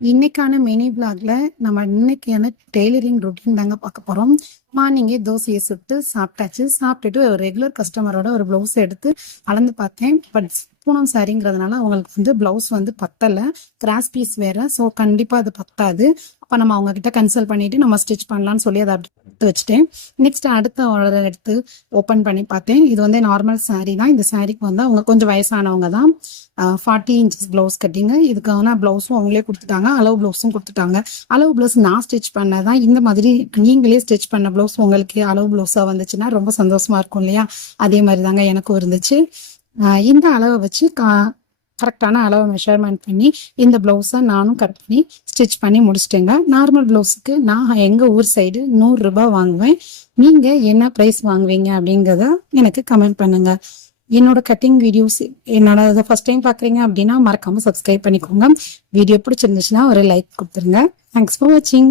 இன்னைக்கான மினி பிளாக்ல நம்ம இன்னைக்கான டெய்லரிங் ரொட்டீன் தாங்க பார்க்க போறோம். மார்னிங்கே தோசையை சுட்டு சாப்பிட்டாச்சு. சாப்பிட்டுட்டு ஒரு ரெகுலர் கஸ்டமரோட ஒரு பிளவுஸ் எடுத்து அளந்து பார்த்தேன். பட் பூனம் சாரிங்கிறதுனால அவங்களுக்கு வந்து பிளவுஸ் வந்து பத்தலை, கிராஸ் பீஸ் வேற. ஸோ கண்டிப்பாக அது பத்தாது. அப்போ நம்ம அவங்க கிட்ட கன்சல்ட் பண்ணிட்டு நம்ம ஸ்டிச் பண்ணலாம்னு சொல்லி அதை அப்படி எடுத்து வச்சுட்டேன். நெக்ஸ்ட் அடுத்த ஆர்டர் எடுத்து ஓப்பன் பண்ணி பார்த்தேன். இது வந்து நார்மல் சாரீ தான். இந்த சாரீக்கு வந்து அவங்க கொஞ்சம் வயசானவங்க தான். 40 இன்ச்சஸ் பிளவுஸ் கட்டிங்க. இதுக்கான பிளவுஸும் அவங்களே கொடுத்துட்டாங்க, அளவு பிளவுஸும் கொடுத்துட்டாங்க. அளவு பிளவுஸ் நான் ஸ்டிச் பண்ணதான். இந்த மாதிரி நீங்களே ஸ்டிச் பண்ண பிளவுஸ் உங்களுக்கு அளவு பிளவுஸா வந்துச்சுன்னா ரொம்ப சந்தோஷமா இருக்கும் இல்லையா? அதே மாதிரி தாங்க எனக்கும் இருந்துச்சு. இந்த அளவை வச்சு கரெக்டான அளவை மெஷர்மெண்ட் பண்ணி இந்த பிளவுஸை நானும் கட் பண்ணி ஸ்டிச் பண்ணி முடிச்சிட்டேங்க. நார்மல் பிளவுஸுக்கு நான் எங்கள் ஊர் சைடு 100 ரூபாய் வாங்குவேன். நீங்கள் என்ன ப்ரைஸ் வாங்குவீங்க அப்படிங்கிறத எனக்கு கமெண்ட் பண்ணுங்க. என்னோட கட்டிங் வீடியோஸ் என்னோட ஃபர்ஸ்ட் டைம் பார்க்குறீங்க அப்படின்னா மறக்காமல் சப்ஸ்கிரைப் பண்ணிக்கோங்க. வீடியோ பிடிச்சிருந்துச்சுன்னா ஒரு லைக் கொடுத்துருங்க. தேங்க்ஸ் ஃபார் வாட்சிங்.